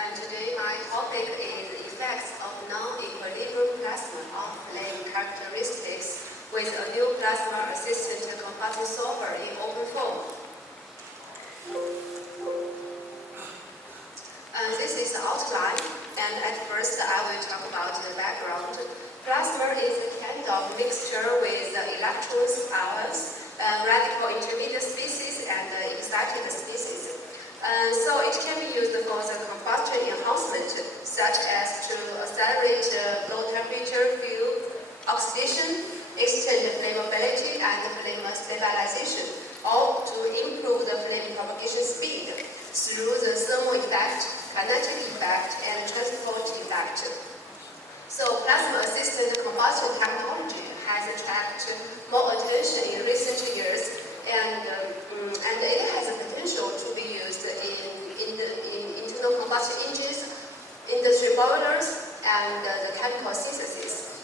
and today my topic is effects of non-equilibrium plasma on flame characteristics with a new plasma assistant combustion solver in OpenFOAM. And this is the outline, and at first I will talk about the background. Plasma is a kind of mixture with electrons, ions, radical intermediate species, and excited species. So it can be used for the combustion enhancement, such as to accelerate low temperature fuel oxidation, extend flammability, and flame stabilization, or to improve the flame propagation speed through the thermal effect, kinetic effect, and transport effect. So plasma-assisted combustion technology has attracted more attention in recent years, and it has a potential to be used in internal combustion engines, industry boilers, and the chemical synthesis.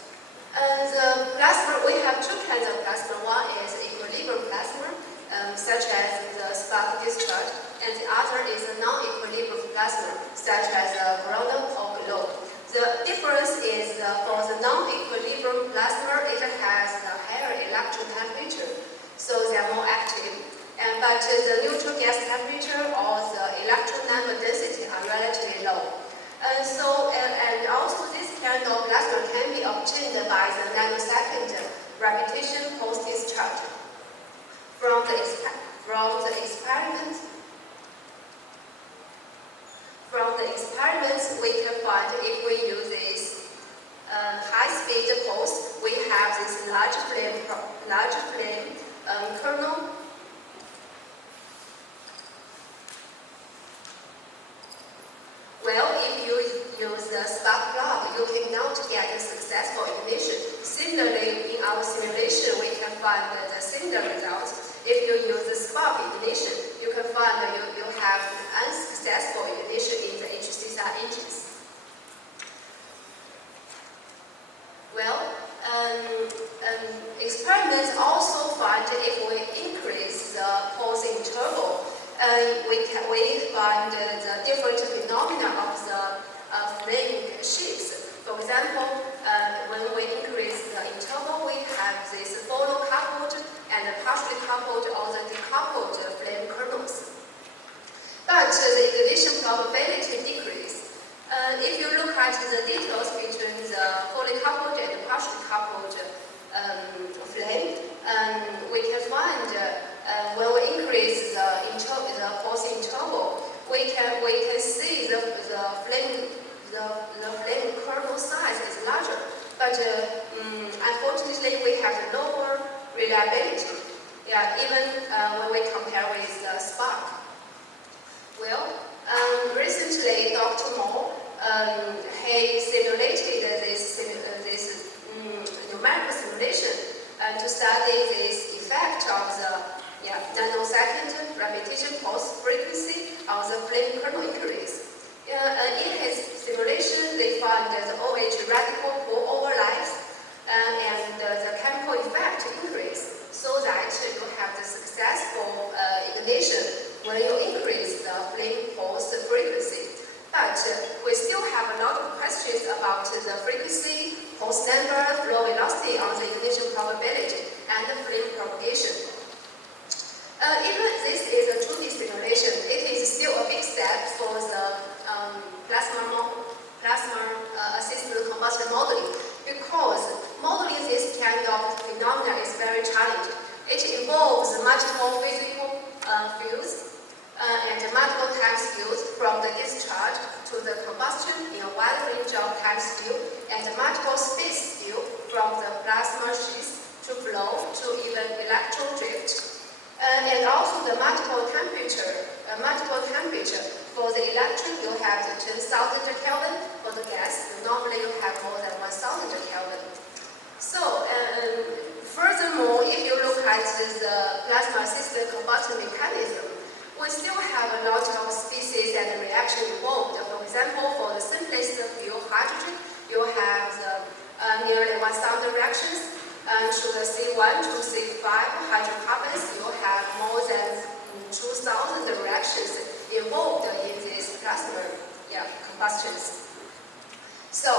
The plasma, we have two kinds of plasma. One is equilibrium plasma, such as the spark discharge, and the other is a non-equilibrium plasma, such as ground or glow. The difference is for the non-equilibrium plasma, it has a higher electron temperature, so they are more active. But the neutral gas temperature or the electron number density are relatively low. And also this kind of plasma can be obtained by the nanosecond repetition post-discharge. From the experiments, we can find if we use this high-speed pulse, we have this large flame kernel. Well, if you use the spark plug, you cannot get a successful ignition. Similarly, in our simulation, we can find the similar results. If you use the spark ignition, you can find that you have unsuccessful ignition in the HCR engines. Well, experiments also find if we increase the pulse interval, we find the different phenomena of the flame shapes. For example, when we increase the interval, we have this fully coupled and partially coupled or the decoupled flame kernels. But the ignition probability decrease. If you look at the details between the fully coupled and partially coupled flame, we can find when we increase the pulse interval, we can see the flame kernel size is larger. But unfortunately, we have lower reliability. Even when we compare with the spark. Well, recently, Dr. Mo, he simulated this numerical simulation to study this effect of the nanosecond repetition pulse frequency of the flame kernel increase. In his simulation, they found that the OH radical pull overlaps and the chemical effect increase, so that you have the successful ignition when you increase the flame pulse frequency. But we still have a lot of questions about the frequency, pulse number, flow velocity on the ignition probability, and the flame propagation. Even this is a 2D simulation, it is still a big step for the plasma assisted combustion modeling, because modeling this kind of phenomena is very challenging. It involves multiple physical fields and multiple time scales from the discharge to the combustion in a wide range of time scale, and multiple space scale from the plasma sheath to flow to even electron drift. And also the multiple temperature. For the electron, you have the 10,000 Kelvin. For the gas, normally you have more than 1,000 Kelvin. So, furthermore, if you look at the plasma-assisted combustion mechanism, we still have a lot of species and reaction involved. For example, for the simplest fuel, hydrogen, you have nearly 1,000 reactions. And to the C1 to C5 hydrocarbons, you have more than 2,000 reactions involved in this plasma. combustions. So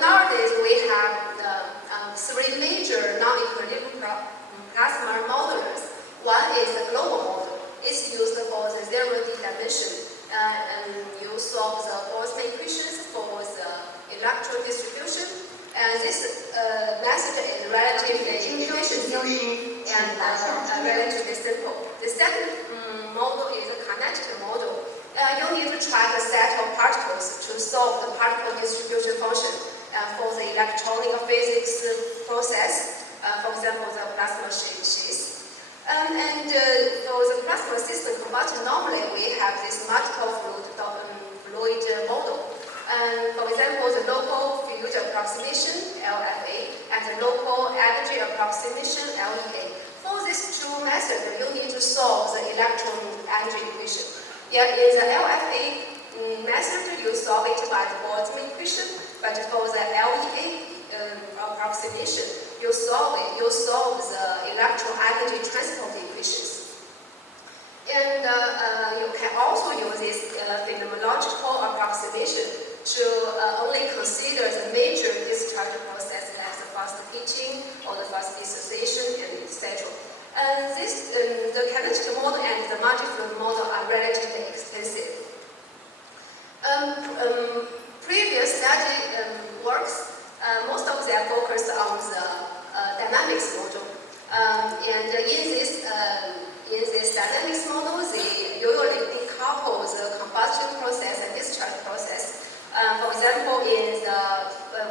nowadays we have three major non-equilibrium plasma modelers. One is the global model. It's used for the zero-D dimension, and you solve the Boltzmann equations for the electron distribution. And this method is relatively efficient and relatively simple. The second model is a kinetic model. You need to track a set of particles to solve the particle distribution function for the electronic physics process, for example, the plasma sheath. And for the plasma system combustion, normally we have this multiple fluid model. And for example, the local field approximation, LFA, and the local energy approximation, LEA. For these two methods, you need to solve the electron energy equation. In the LFA method, you solve it by the Boltzmann equation, but for the LEA approximation, you solve the electron energy transport equations. And you can also use this phenomenological approximation to only consider the major discharge process like the fast pitching or the fast dissociation, and etc. And the kinetic model and the multi-fluid model are relatively expensive. Previous study works, most of them focus on the dynamics model. And in this dynamics model, they usually decouple the combustion process and discharge process. For example,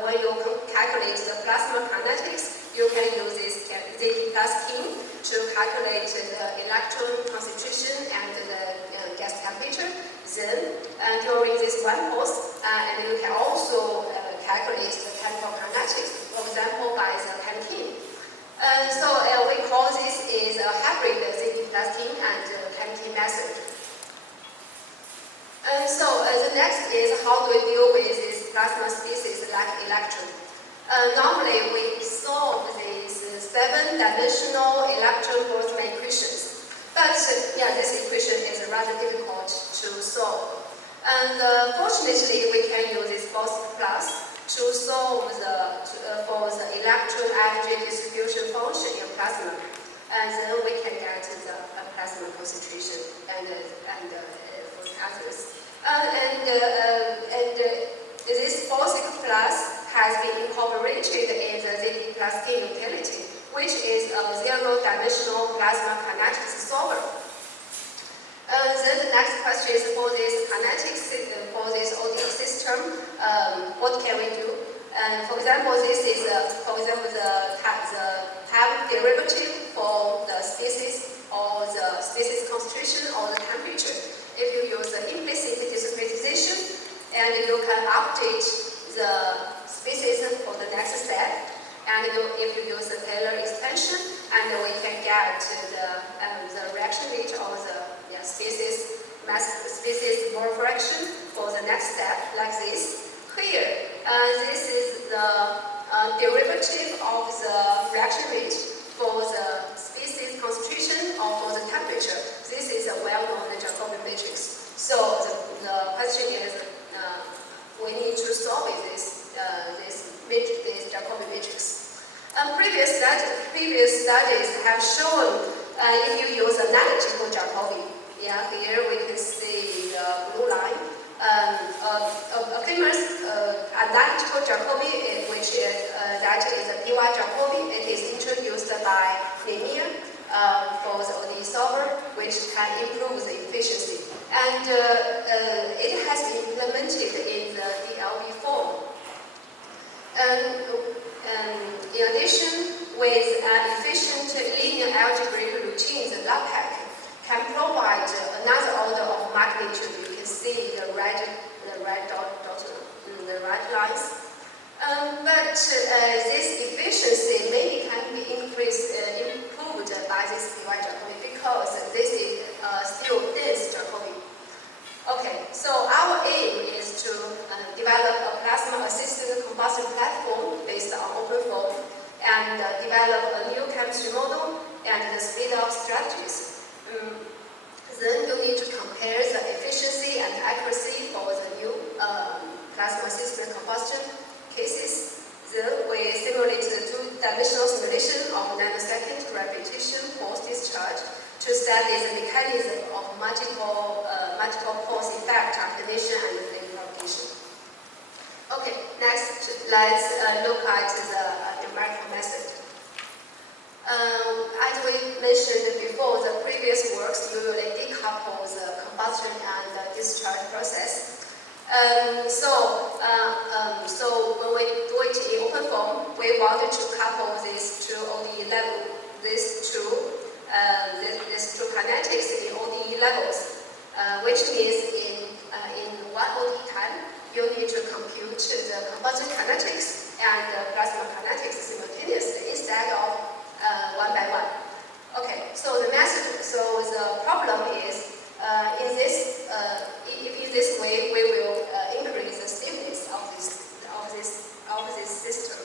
when you calculate the plasma kinetics, you can use this ZT plus King to calculate the electron concentration and the gas temperature. Then, during this one pulse, and you can also calculate the chemical kinetics, for example, by the King. So we call this is a hybrid ZT plus King and King method. So the next is how do we deal with this plasma species like electron. Normally we solve these 7-dimensional electron Boltzmann equations, but this equation is rather difficult to solve. And fortunately, we can use this Boltzmann plus to solve for the electron energy distribution function in plasma, and then we can get the plasma concentration and for the others. This Boltzmann plus has been incorporated in the ZT plus K utility, which is a zero-dimensional plasma kinetics solver. Then the next question is for this kinetics, for this OD system, what can we do? For example, this is the time derivative for the species or the species concentration or the temperature. If you use the implicit discretization, and you can update the species for the next step, and if you use the Taylor extension, and we can get the reaction rate of the species mole fraction for the next step, like this. Here, this is the derivative of the reaction rate for the species concentration or for the temperature. This is a well-known Jacobi matrix. So the question is, we need to solve this Jacobi matrix. Previous studies have shown if you use analytical Jacobi, here we can see the blue line. A famous analytical Jacobi, which is that is a PY Jacobi. It is introduced by Linear for the ODE solver, which can improve the efficiency. And it has been implemented in the DLB form. In addition, with an efficient linear algebraic routine, the LAPAC can provide another order of magnitude. You can see the red lines. But this efficiency maybe can be improved by this PY Jacobi because this is still dense Jacobi. Okay, so our aim is to develop a plasma-assisted combustion platform based on OpenFOAM and develop a new chemistry model and the speed-up strategies. Then you need to compare the efficiency and accuracy for the new plasma system combustion cases. Then we simulate the two-dimensional simulation of nanosecond repetition post-discharge to study the mechanism of multiple pulse effect activation and flame propagation. Okay, next let's look at the numerical method. As we mentioned before, the previous works usually decouple the combustion and the discharge process. So when we do it in OpenFOAM, we wanted to couple these two ODE levels, these two kinetics in ODE levels, which means in one ODE time, you need to compute the combustion kinetics and the plasma kinetics simultaneously instead of one by one. Okay, so the problem is in this way we will increase the stiffness of this system.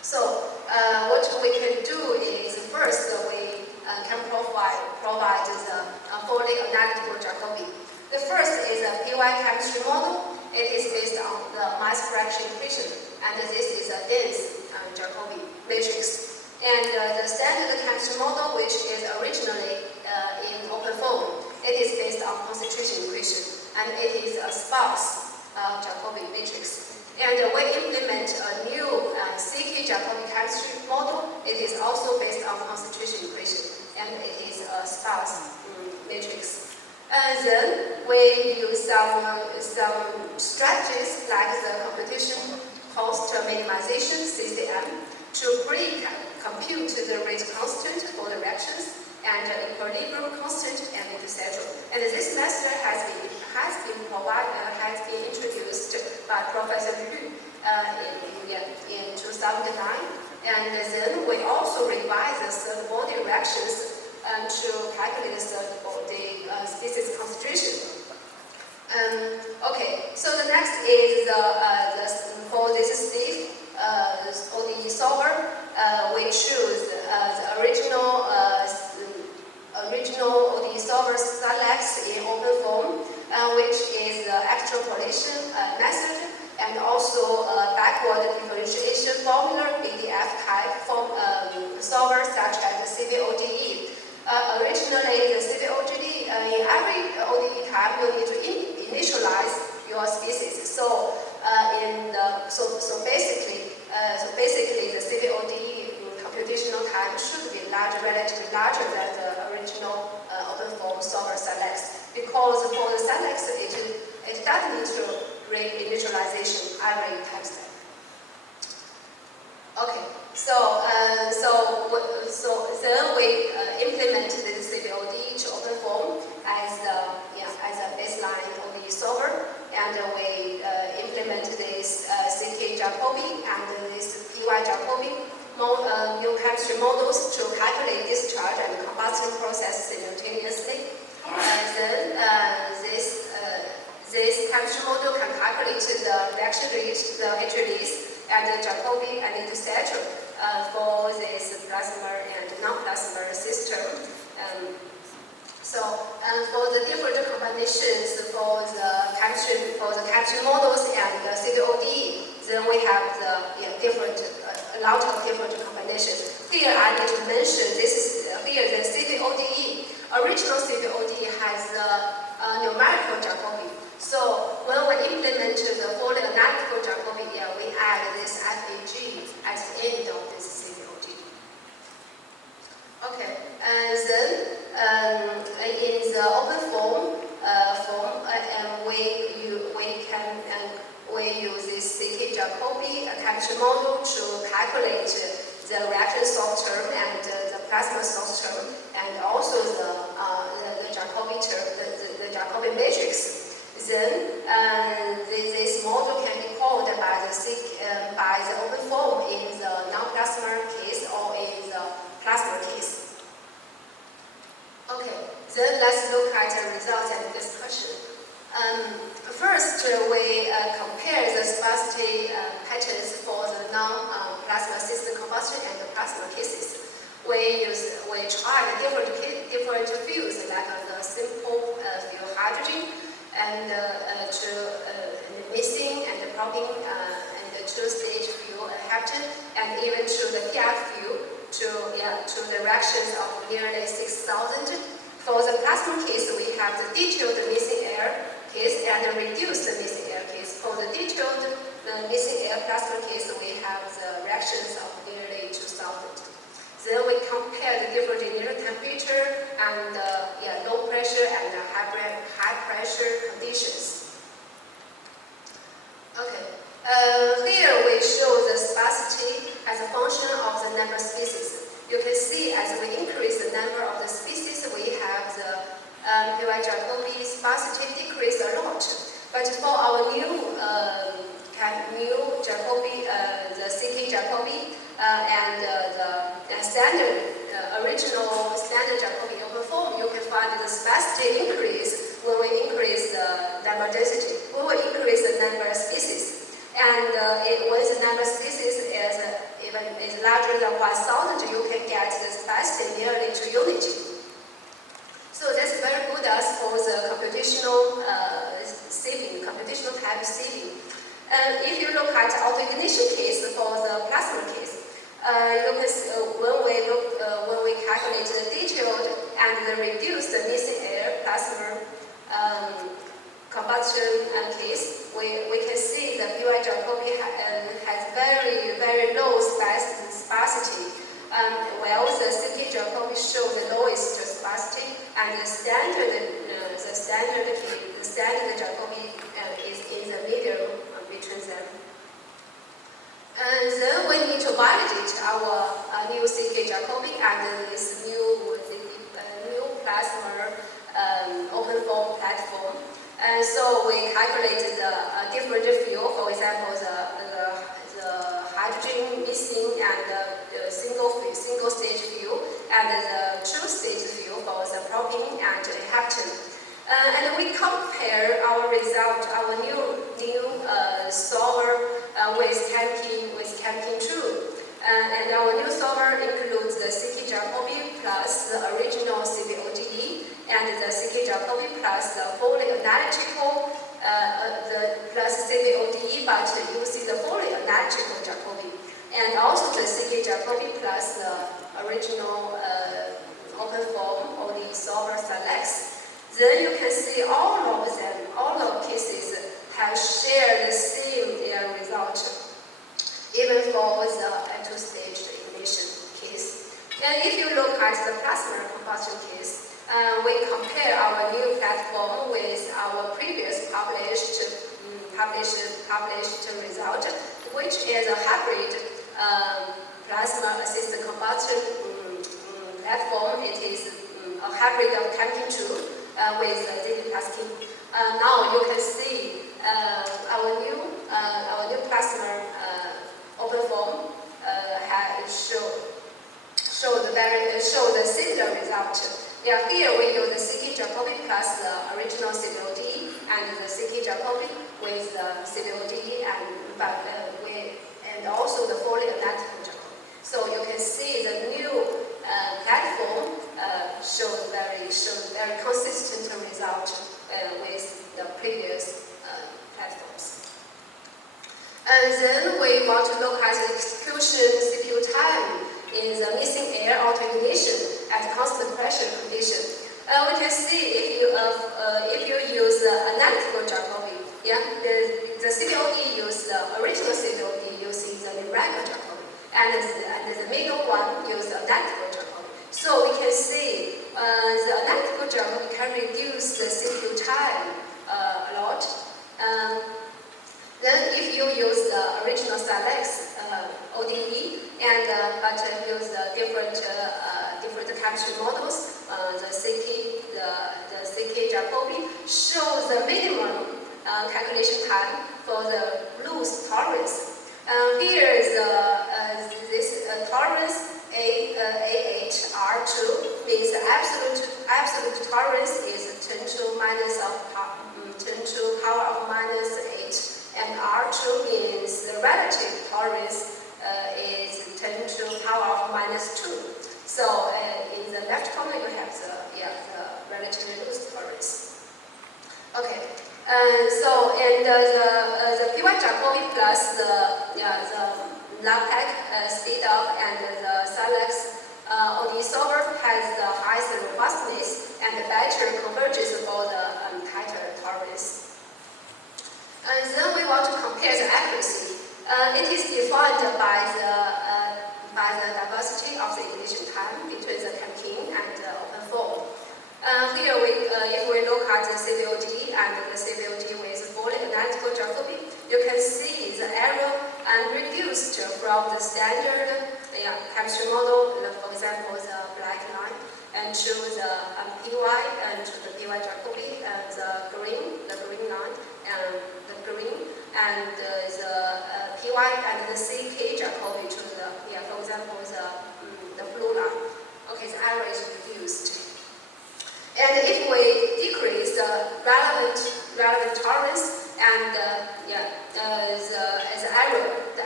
So what we can do is first we can provide the fully analytical Jacobi. The first is a PY chemistry model. It is based on the mass fraction equation, and this is a dense Jacobi matrix. And the standard chemistry model, which is originally in OpenFOAM, it is based on concentration equation, and it is a sparse Jacobi matrix. And we implement a new CK Jacobi chemistry model. It is also based on concentration equation, and it is a sparse matrix. And then we use some strategies like the competition cost minimization (CCM) to pre-compute the rate constant for the reactions and equilibrium constant and etc. And this method has been introduced by Professor Lu in 2009. And then we also revise the third body reactions to calculate the species concentration. Okay, so the next is for this stiff ODE solver, we choose the original ODE solver selects in OpenFOAM, which is the extrapolation method, and also backward differentiation formula BDF type solver such as the CVODE. Originally, the CVODE, in every ODE type, you need to initialize your species. So basically, the CVODE computational time should be relatively larger than the original OpenFOAM solver selects, because for the selects, it does need to re-initialization every time step. Okay, so then we implement the CVOD to OpenFOAM as a baseline ODE solver, and we implement this CK Jacobi and this PY Jacobi new chemistry models to calculate discharge and combustion process simultaneously. And then this chemistry model can calculate the reaction rate, the heat release, and the Jacobi and etc. For this plasma and non-plasma system. For the different combinations for the chemistry models and the CVOD, then we have a lot of different combinations. Here I need to mention here the CVODE. Original CVODE has the numerical Jacobi. So when we implement the fully analytical Jacobi, we add this FAG at the end of this CVOD. Okay, and then in the OpenFOAM we use this CK Jacobi chemistry model to calculate the reaction source term and the plasma source term, and also the Jacobi term, the Jacobi matrix. Then this model can be called by the OpenFOAM in the non-plasma case or in the plasma case. Okay, then let's look at the results and discussion. First, we compare the sparsity patterns for the non-plasma system combustion and the plasma cases. We try the different fields like the simple field hydrogen and missing and propping and the two-stage fuel hapten, and even to the PF fuel to the reactions of nearly 6,000. For the plasma case, we have the detailed missing air case and the reduced missing air case. For the detailed missing air plasma case, we have the reactions of nearly 2,000. Then we compare the different initial temperature and low pressure and high pressure conditions. Okay, here we show the sparsity as a function of the number of species. You can see as we increase the number of the species, we have the Jacobi sparsity decrease a lot. But for our new Jacobi, the CK Jacobi and the standard original standard Jacobi OpenFOAM, you can find the sparsity increase when we increase the number density. We will increase the number of species, and when the number of species is larger than 1,000, you can get the sparsity nearly to unity. So that's very good as for the computational sieving, computational type sieving. And if you look at auto-ignition case for the plasma case, you can see when we calculate the detailed and the reduced missing air plasma combustion case, we can see the PY Jacobi has very, very low sparsity, while the CK Jacobi shows the lowest sparsity, and the standard Jacobi is in the middle between them. And then we need to validate our new CK Jacobi and this new plasma OpenFOAM platform. And so we calculated the different fuel, for example, the hydrogen missing and the single stage fuel, and the two-stage fuel for the propane and heptane. And we compare our result, our new solver with Chongqing 2. And our new solver includes the CK Jacobi plus the original CBODE, and the CK Jacobi plus the fully analytical, plus CBODE, but using the fully analytical Jacobi. And also the CK Jacobi plus the original OpenFOAM or the solver selects. Then you can see all of them, all of cases have shared the same result, even for the two-stage ignition case. And if you look at the plasma combustion case, we compare our new platform with our previous published result, which is a hybrid plasma-assisted combustion platform. It is a hybrid of Chongqing 2 with ZD tasking. Now you can see our new plasma OpenFOAM show the similar result. Yeah, here we use the CK Jacobi plus the original CBODE and the CK Jacobi with the CBODE and also the fully analytical Jacobi. So you can see the new platform shows very consistent result with the previous platforms. And then we want to look at the execution CPU time in the missing air auto-ignition at constant pressure condition. We can see if you use the analytical Jacobi, the CBOD use the original CBOD using the regular Jacobi, and the middle one use the analytical Jacobi. So we can see the analytical Jacobi can reduce the CPU time a lot. Then if you use the original selects ODE but use the different capture models, the CK Jacobi shows the minimum calculation time for the loose tolerance. Here is this tolerance A8 R2 means the absolute tolerance is 10 to power of minus 8. And R2 means the relative tolerance is 10 to power of minus 2. So in the left corner you have the relatively loose tolerance. Okay. The PY Jacobi plus the LabPack speed up and the Silex ODE solver has the highest robustness and better convergence for the tighter tolerance. And then we want to compare the accuracy. It is defined by the diversity of the ignition time between the Chongqing and the OpenFOAM. Here, if we look at the CVOD and the CVOD with fully analytical Jacobi, you can see the error reduced from the standard chemistry model, for example, the black line, and to the PY and to the PY Jacobi, and the green line, and the green, and the PY and the CK Jacobi to the, for example, the blue line. Okay, the error is reduced. And if we decrease the relevant tolerance and the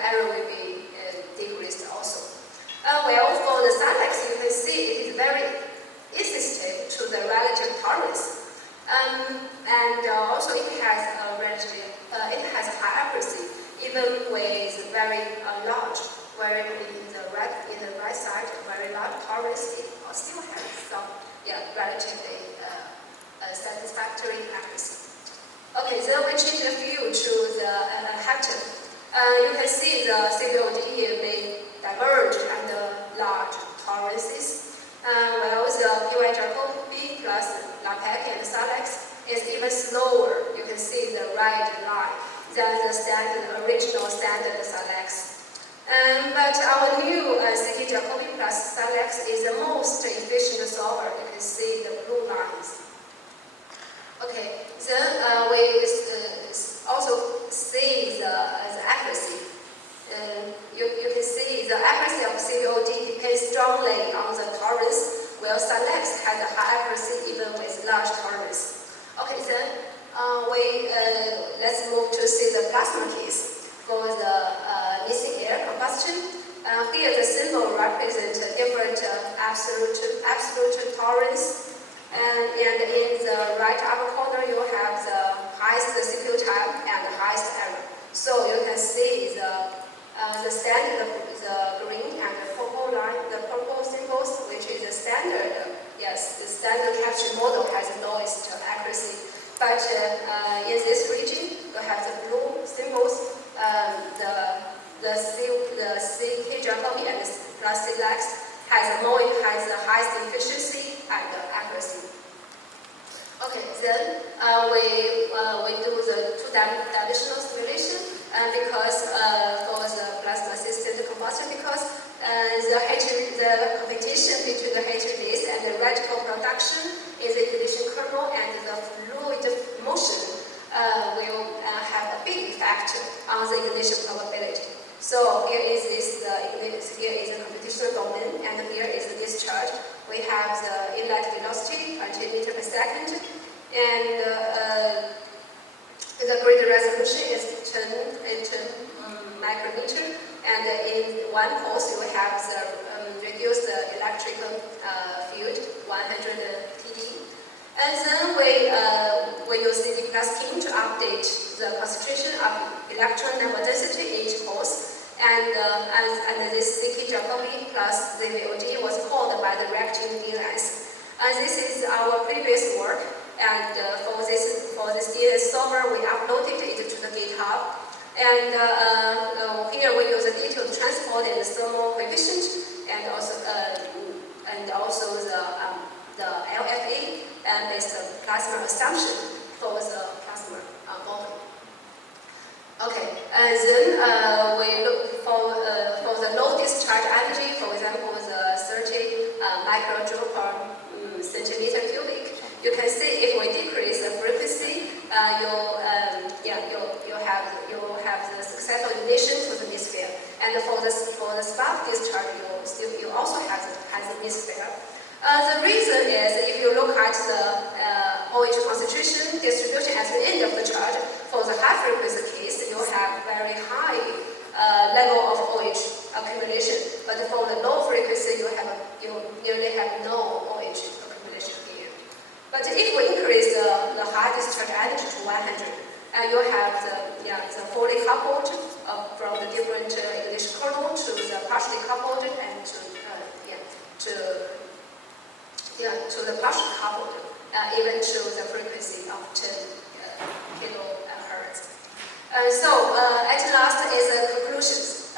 error will be decreased also. Well, for the Silex, you can see it is very sensitive to the relative tolerance, and also it has high accuracy, even with very large, where in the right side, very large tolerance, it still has some relatively satisfactory accuracy. Okay, then we change the view to the heptan. You can see the CVOD may diverge under large tolerances, while the PY Jacobi plus LabPack and Silex is even slower. You can see the red line than the original standard Silex. But our new CK Jacobi plus Silex is the most efficient solver. You can see the blue lines. Okay, then we also see the accuracy. You can see the accuracy of CVOD depends strongly on the tolerance, while Silex has a high accuracy even with large tolerance. Okay, then let's move to see the plasma case. For the missing air combustion, here the symbol represents different absolute tolerance, and in the right upper corner you have the highest CPU time and the highest error. So you can see the standard, the green and the purple line, the purple symbols, which is the standard. Yes, the standard capture model has the lowest accuracy, but in this region you have the blue symbols. The CK Jacobi and plus Silex has the highest efficiency and accuracy. Okay, then we do the two-dimensional simulation because for the plasma assisted combustion, because the competition between the HVs and the radical production is the ignition kernel, and the fluid motion will have a big effect on the ignition probability. So here is the computational domain, and here is the discharge. We have the inlet velocity, 20 meters per second, and the grid resolution is 10 micrometer, and in one pulse you have the reduced electrical field, 100 PD. And then we use CD plus King to update the concentration of electron number density each pulse. And this CK Jacobi plus ZVOD was called by the reacting DNS. This is our previous work, and for this DNS solver, we uploaded it to the GitHub. And here we use the detailed transport and the thermal coefficient, and also the LFA based on plasma assumption for the plasma model. Okay, and then we look for the low discharge energy, for example, the 30 microjoule per centimeter cubic. You can see if we decrease the frequency, you have the successful ignition to the hemisphere. And for the spark discharge, you also have the hemisphere. The reason is if you look at the OH concentration distribution at the end of the charge, for the high frequency case, you have very high level of OH accumulation. But for the low frequency, you nearly have no OH accumulation here. But if we increase the high discharge energy to 100, you have the fully coupled from the different ignition kernel to the partially coupled and to the partially coupled, even to the frequency of 10 kilohertz. So at last is conclusions.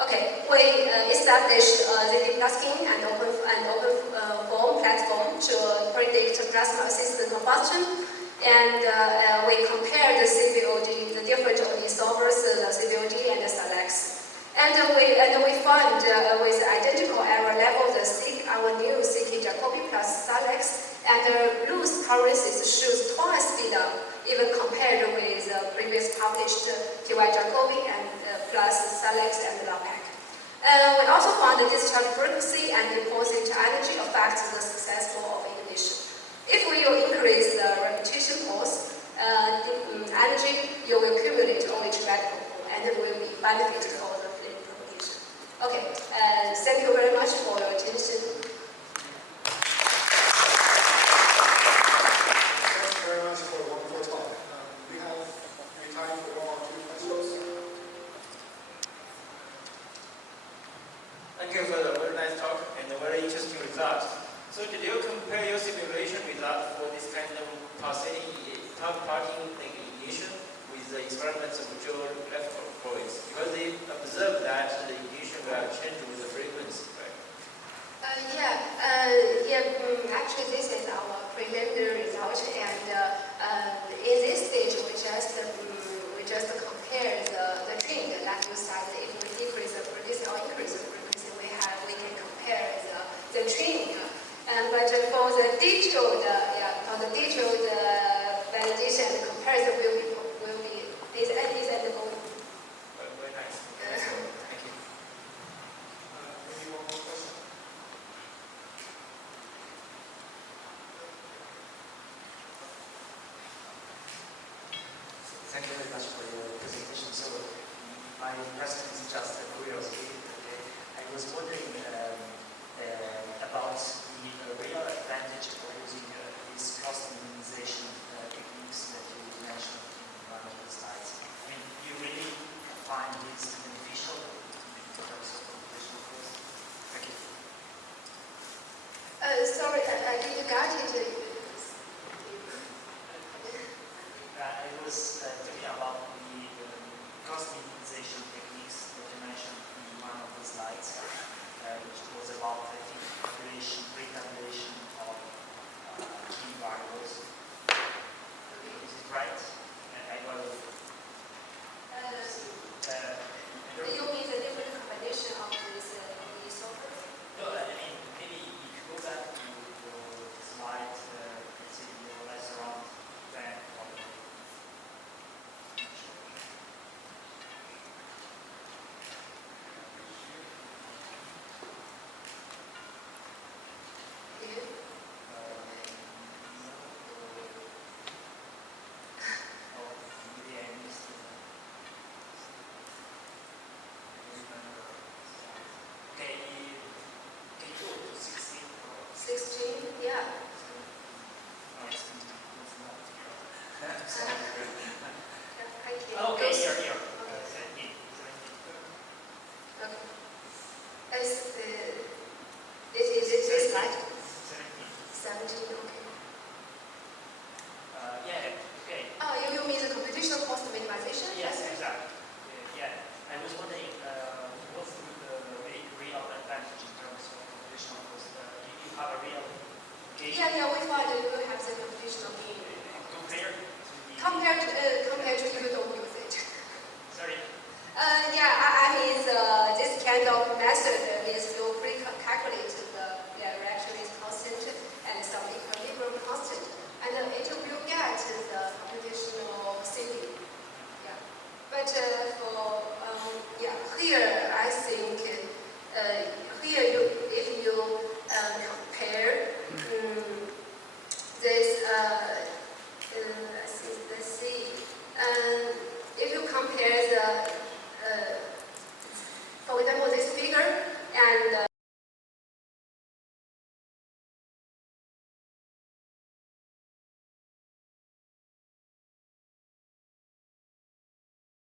Okay, we established the demasking and OpenFOAM platform to predict plasma-assisted combustion, and we compared the CVOD, the different OD solvers, the CVOD and the SALEX. And we found with identical error level our new CK Jacobi plus SALEX, and the loose tolerances shows twice speed up, even compared with previous published TY Jacobi and plus SALEX and LAPAC. We also found the discharge frequency and deposit energy affects the successful of ignition. If we increase the repetition pulse energy, you will accumulate OH backbone and it will be benefited for the flame propagation. Okay, thank you very much for your attention. Thanks very much for a wonderful talk. We have any time for one or two questions? Thank you for the very nice talk and a very interesting result. So did you compare your simulation result for this kind of parting ignition with the experiments of Joe Lefkowitz? Because they observed that the ignition will change with the frequency, right? Actually, this is our preliminary result, and in this stage, we just compare the trend. Like you said, if we decrease the frequency or increase the frequency, we can compare the trend. But for the detailed validation and comparison will be is undergoing. Very nice. Thank you. Maybe one more question? Thank you very much for your presentation. So my question is just a curiosity. Okay? I was wondering about the real advantage of using these cost minimization techniques that you mentioned in one of the slides. I mean, you really find this beneficial in terms of computational cost? Thank you. Sorry, I didn't get it. I was talking about the cost minimization techniques that you mentioned in one of the slides, which was about, I think, pre-tabulation of key variables. Is it right? I got it. You mean the different combination of these software? No, I mean, maybe if you go back to your slide, let's say more or less around 10 or we find that you have the computational gain. Compared to